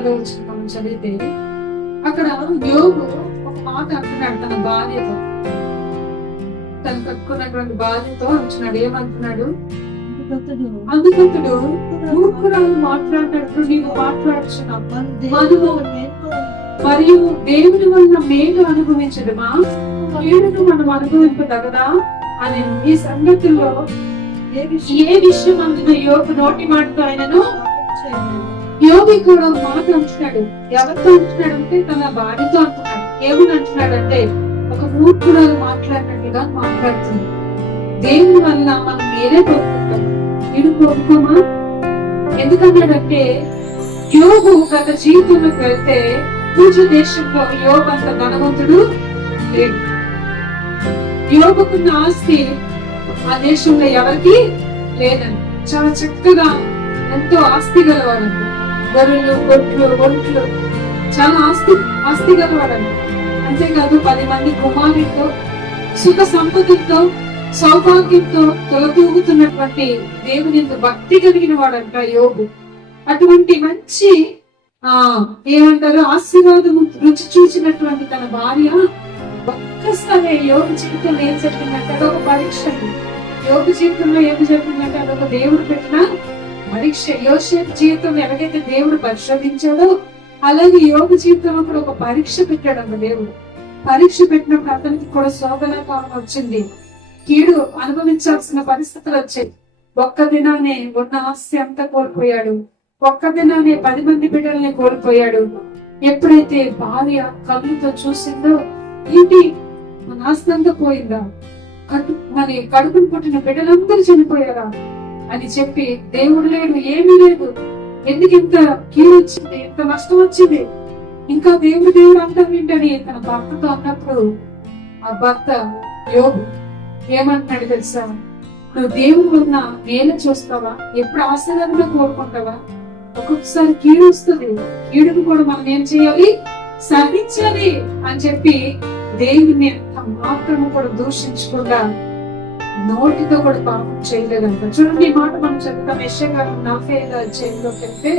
11వ మనం చదివితే అక్కడ యోగు ఒక మాట అంటున్నాడు తన భార్యతో, తను కట్టుకున్నటువంటి భార్యతో అంటున్నాడు. ఏమంటున్నాడు? అందుకతడు మూర్ఖురాలు మాట్లాడినట్టు నీవు మాట్లాడుచున్నావు, మరియు దేవుని వల్ల మేలు అనుభవించడమా, కీడును మనం అనుభవింపదగదా అని ఈ సంగతుల్లో ఏ విషయం అందులో యోగు నోటి మాటతో ఆయనను యోగి కూడా మాట అంటున్నాడు. ఎవరితో అంటున్నాడు అంటే తన భార్యతో అంటున్నాడు. ఏమని అంటున్నాడు అంటే ఒక మూర్ఖురాలు మాట్లాడినట్టుగా మాట్లాడుతుంది. దేవుని వల్ల మనం మీరే కోరుకుంటాం, నేను కోరుకోమా? ఎందుకన్నాడంటే యోగు గత జీవితంలోకి వెళ్తే పూజ దేశంలో యోగు అంత ధనవంతుడు లేడు. యోగుకున్న ఆస్తి ఆ దేశంలో ఎవరికి లేదని, చాలా చక్కగా ఎంతో ఆస్తి గలవాడంట. గొర్రెలు, గొడ్లు, ఒంట్లు, చాలా ఆస్తి గలవాడంట. అంతేకాదు 10 మంది కుమారులతో, సుఖ సంపదలతో, సౌభాగ్యంతో తొలతూగుతున్నటువంటి దేవుని భక్తి కలిగిన వాడంట యోగు. అటువంటి మంచి ఏమంటారు ఆశీర్వాదం రుచి చూసినటువంటి తన భార్య ఒక్కసారి యోగు జీవితంలో ఏం జరిగిందంటే అదొక పరీక్ష. యోగు జీవితంలో ఏం జరిగిందంటే అదొక దేవుడు పెట్టిన పరీక్ష. యోసేపు జీవితంలో ఎలాగైతే దేవుడు పరిశోధించాడో అలాగే యోగు జీవితంలో కూడా ఒక పరీక్ష పెట్టాడు అన్న దేవుడు. పరీక్ష పెట్టినప్పుడు అతనికి కూడా శోధన కాలం వచ్చింది, కీడు అనుభవించాల్సిన పరిస్థితులు వచ్చాయి. ఒక్క దినానే ఉన్న ఆస్తి అంతా కోల్పోయాడు, ఒక్క దినానే 10 మంది బిడ్డల్ని కోల్పోయాడు. ఎప్పుడైతే భార్య కళ్ళుతో చూసిందో ఏంటి మన ఆస్తి అంతా పోయిందా, మరి కడుపును పుట్టిన బిడ్డలందరూ చనిపోయారా అని చెప్పి దేవుడు లేడు, ఏమీ లేదు, ఎందుకు ఇంత కీడు వచ్చింది, ఇంత నష్టం వచ్చింది, ఇంకా దేవుడు అంటాం ఏంటని తన భర్తతో అన్నప్పుడు ఆ భర్త యోగు ఏమంటున్నాడు తెలుసా? నువ్వు దేవుడు ఉన్న మేలు చూస్తావా, ఎప్పుడు ఆశీర్వాదంలో కోరుకుంటావా? ఒక్కొక్కసారి కీడు వస్తుంది, కీడును కూడా మనం ఏం చేయాలి, సహించాలి అని చెప్పి దేవుని మాత్రము కూడా దూషించకుండా నోటితో కూడా పాపం చేయలేదంట. చూడండి ఈ మాట మనం చెప్తాం. యెషయా 40:6 వెళ్తే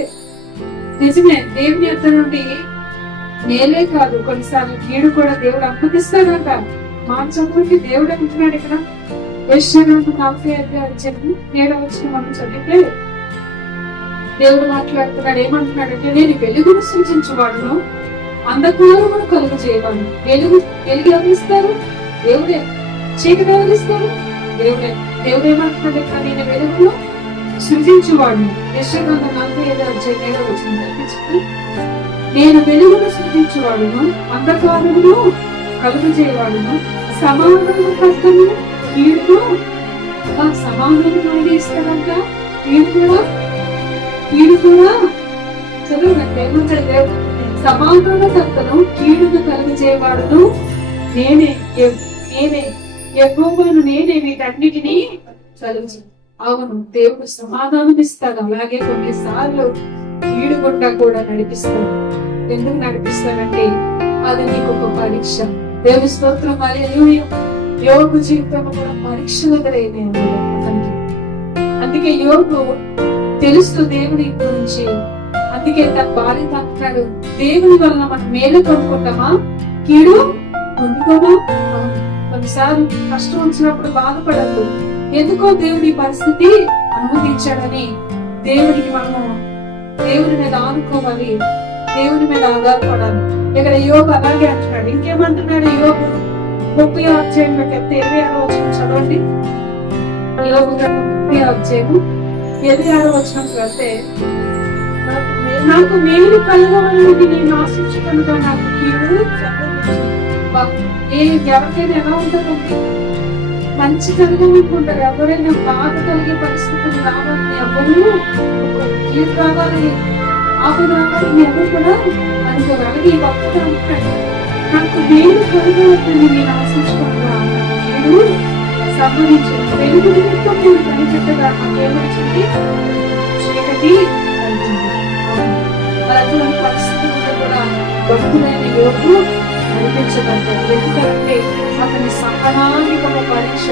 నిజమే, దేవుని యొద్ద నుండి మేలే కాదు కొన్నిసార్లు కీడు కూడా దేవుడు అనుమతిస్తాడంట. మాట చదువుకి దేవుడు అంటున్నాడు ఇక్కడ యెషయా 40:7 మనం చదివితే దేవుడు మాట్లాడుతున్నాడు. ఏమంటున్నాడంటే నేను వెలుగును సృజించువాడును, అంధకారమును కలుగు చేయవాడు. వెలుగు ఎవరిస్తారు? దేవుడే. చీకటి ఎవరిస్తారు? దేవుడే. దేవుడు ఏమంటున్నాడు ఇక్కడ? నేను వెలుగును సృజించువాడును. యెషయా 40:7 నేను వెలుగును సృజించువాడును, అంధకారమును కలుగు చేయవాడును, సమానము కర్తను కీడును సమానము ఆయన ఇస్తాడంట. కీడు కూడా చదువునంటే సమాధాన కర్తను కీడును కలుగజేయవాడును నేనే యెహోవాను, నేనే వీటన్నిటినీ చదువు. అవును, దేవుడు సమాధానం ఇస్తాడు, అలాగే కొన్నిసార్లు కీడు గుండా కూడా నడిపిస్తాడు. ఎందుకు నడిపిస్తాడంటే అది నీకు ఒక పరీక్ష. దేవుని స్తోత్రం. హల్లెలూయా. యోగు జీవితం కూడా పరీక్షలు ఎదురైనాయి అతనికి. అందుకే యోగు తెలుస్తూ దేవుని గురించి, అందుకే తన భార్యతో అంటున్నాడు, దేవుని వలన మనం మేలు కొనుక్కుంటామా, కీడు పొందుకోమా? కొన్నిసార్లు కష్టం వచ్చినప్పుడు బాధపడద్దు, ఎందుకో దేవుడి పరిస్థితి అనుమతించాడని దేవుడికి మనము దేవుని మీద ఆనుకోవాలి, దేవుని మీద ఆధారపడాలి. ఇక్కడ యోగు అలాగే అంటున్నాడు. ఇంకేమంటున్నాడు యోగు? 30వ చదవండి. యోగు 30వ వెళ్తే నాకు మేలు కలగవాలని నేను ఆశించుకున్నా, నాకు కీడు ఎవరికైనా ఎలా ఉంటుందండి? మంచి కలగాలనుకుంటారు. ఎవరైనా బాధ కలిగే పరిస్థితులు రావాలని, ఎవరు కీడు రావాలని, ఆపద రావాలని ఎవరు కూడా అనుకోరు. అలాగే ఈ భక్తుడు అంటాడు, నాకు మేలు కలగాలని నేను ఆశించుకున్నా, కీడు సంభవించింది. వెలుగు నిమిత్తం నేను కనిపెట్టగా నాకేమొచ్చింది? చీకటి అటువంటి పరిస్థితుల్లో కూడా భక్తులైన యోగు నడిపించబడ్డాడు. ఎందుకంటే అతని సహనానికి ఒక పరీక్ష,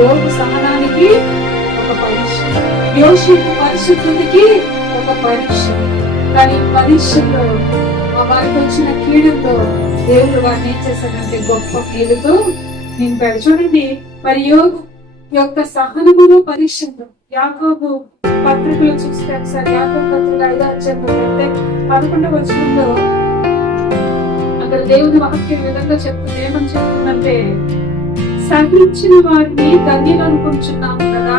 యోగు సహనానికి ఒక పరీక్ష, యోషేపు పరిశుద్ధునికి ఒక పరీక్ష. కానీ పరీక్షలో వారికి వచ్చిన కీడుతో దేవుడు వారిని ఏం చేశాడంటే గొప్ప మేలుతో నింపాడు. చూడండి, మరి యోగు యొక్క సహనములో పరీక్షలు యాకోబు పత్రికలు చూస్తే ఒకసారి యాకోబు పత్రిక 5వ అధ్యాయంలో 11వ వచనంలో అక్కడ దేవుని వాక్యం విధంగా చెప్తుంది. ఏమని చెప్తుందంటే, సహించిన వారిని ధన్యులు అనుకుంటున్నాము కదా,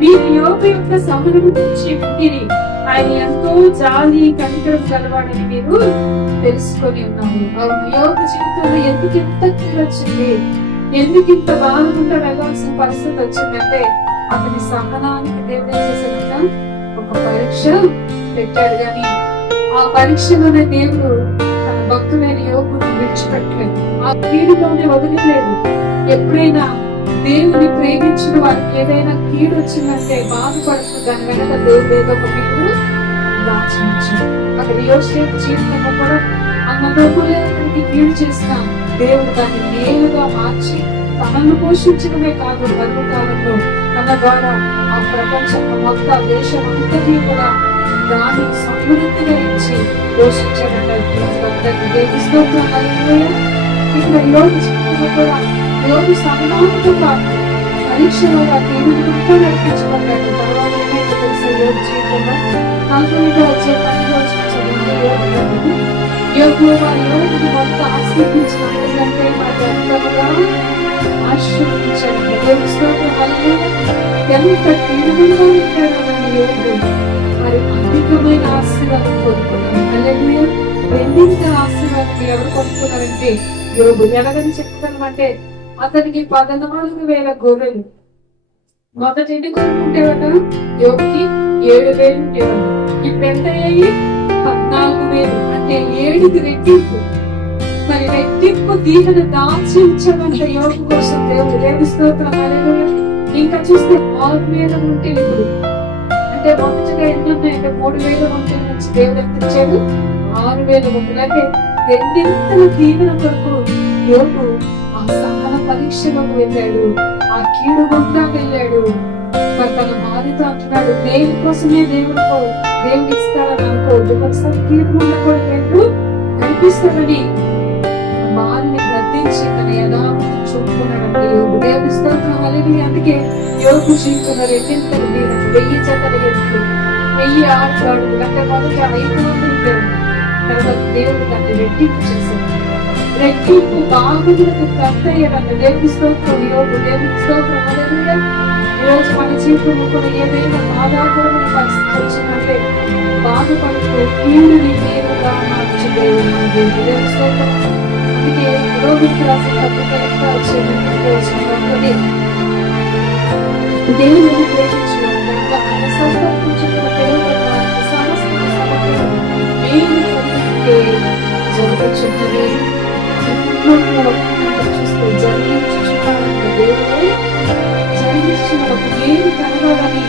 మీరు యోగు యొక్క సహనము గురించి వింటిరి, ఆయన ఎంతో జాలి కనికరం గలవాడని మీరు తెలుసుకొని ఉన్నారు. యోగు జీవితంలో ఎందుకు ఎంత వచ్చింది, ఎందుకు ఇంత బాధకుండా వెళ్ళాల్సిన పరిస్థితి వచ్చిందంటే అతని సహనానికి దేవుడు ఏం చేశాడంట, ఒక పరీక్ష పెట్టాడు. గాని ఆ పరీక్షలోనే దేవుడు తన భక్తులైన యోగును విడిచిపెట్టలేదు, ఆ కీడులోనే వదిలేదు. ఎప్పుడైనా దేవుని ప్రేమించిన వారికి ఏదైనా కీడు వచ్చిందంటే బాధపడుతూ దాని వెనక దేవుడు ఏదో ఒక కీడు దాచించాడు. అక్కడ యోసేపు జీవితంలో కూడా అన్నదమ్ములకి కీడు చేసిన దేవుడు దాన్ని నేరుగా మార్చి తనను పోషించడమే కాదు, బతుకాలంలో తన ద్వారా ఆ ప్రపంచంలో మొత్తం దేశం అంతటి కూడా దాన్ని సమృద్ధిగా ఇచ్చి పోషించాడంటే దేవుని స్తోత్రం. ఇక్కడ యోగు జీవితంలో కూడా యోగు సమానంగా పరీక్షలో ఆ దేవుని గొప్ప నడిపించబడ్డాడు. తర్వాత ఏమైతే తెలుసు, యోగు జీవితంలో 4వ అధ్యాయం 12వ వచనం యోగు వారి యోగుని మొత్తం ఆశీర్వదించినట్టు ఎందుకంటే వారి అంతగా ఆశీర్వదించాడు. దేవుని స్తోత్రం. ఎంత కీడుగా ఉంటాడు యోగు, మరి అధికమైన ఆశీర్వాదం పొందుకున్నాడు. హల్లెలూయా. రెండింత ఆశీర్వాదం ఎవరు పొందుకున్నారంటే యోగు. ఎలాగని చెప్తామంటే అతనికి 14,000 గొర్రెలు, మొదటి ఎన్ని గొర్రెలు ఉండేవట, యోగుకి 7,000 ఉండేవాడు. ఇప్పుడు ఎంత అయ్యాయి, 14,000, అంటే 7కి రెట్టింపు. మరి రెట్టింపు దీవెన దాచి ఉంచాడంట యోగు కోసం దేవుడు. దేవుని స్తోత్రం. హల్లెలూయా. ఇంకా చూస్తే 6,000 ఉంటే ఇప్పుడు అంటే మొదటిగా ఎన్ని ఉన్నాయంటే 3,000 ఉంటే నుంచి దేవుడు ఎంత ఇచ్చాడు, 6,000 ఉంటే అంటే రెండింతల దీవెన కొరకు యోగు ఆ సహన పరీక్షలోకి వెళ్ళాడు, ఆ కీడు గుండా వెళ్ళాడు. మరి తన భార్యతో అంటున్నాడు, మేలు కోసమే దేవుడు ఇస్తాడని అనుకోవద్దు, ఒకసారి కీడు గుండా కూడా దేవుడు కనిపిస్తాడని భార్యని గద్దించి తన యథార్థం చూపుకున్నాడంటే యోగు. దేవుని స్తోత్రం. హల్లెలూయా. అందుకే యోగు జీవితంలో రెండింతలు దీవెన, 1000 జతల ఎద్దులు, 1000 ఆడవాళ్ళు, అంటే మొదటి 500 ఉండేవాడు. తర్వాత దేవుడు దాన్ని రెట్టింపు చేశాడు. రెట్టింపు బాగులకు కర్తయ్యాడంట. దేవుని స్తోత్రం. యోగు. దేవుని స్తోత్రం. హల్లెలూయా. ఈరోజు మన జీవితంలో కూడా ఏదైనా బాధాకరమైన పరిస్థితి వచ్చిందంటే బాధపడుతూ కీడుని నేరుగా మార్చు దేవుడు మన దేవుడు. దేవుని స్తోత్రం. అందుకే రోగికి రాసిన పత్రిక వచ్చేది దేవుని ప్రేమించడం ఆయన సంకల్పించిన పిలువబడిన సమస్త సమస్యలు మేము జరుగుతున్నది. చూస్తే జరిగించున్నాడంట దేవుడే జరిగించిన ఒక మేలు కలవాలని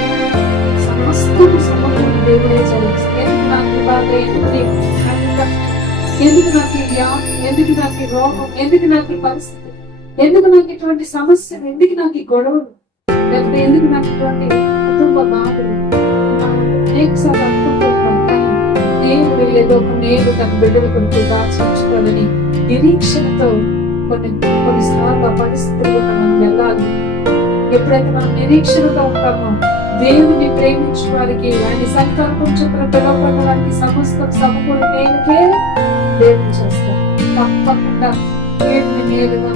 సమస్తము సమకూడి దేవుడే జరిగిస్తే నాకు బాధ, ఎందుకు నాకు ఈ వ్యాధి, ఎందుకు నాకు ఈ రోగం, ఎందుకు నాకు ఈ పరిస్థితి, ఎందుకు నాకు ఇటువంటి సమస్యలు, ఎందుకు నాకు ఈ గొడవలు, లేకపోతే ఎందుకు నాకు ఇటువంటి కుటుంబ బాధలు అనేకసార్లు అనుకుంటున్నాం. కానీ దేవుడు ఏదో ఒక మేలు తన బిడ్డల కొరకు దాచించుకోవాలని నిరీక్షణతో కొన్నిసార్లు ఆ పరిస్థితుల్లో మనం వెళ్ళాలి. ఎప్పుడైతే మనం నిరీక్షణతో ఉంటామో దేవుని ప్రేమించే వారికి, ఆయన సంకల్పం చొప్పున పిలువబడిన వారికి సమస్తం సమకూడి మేలుకే దేవుడు చేస్తారు. తప్పకుండా దేవుని మేలుగా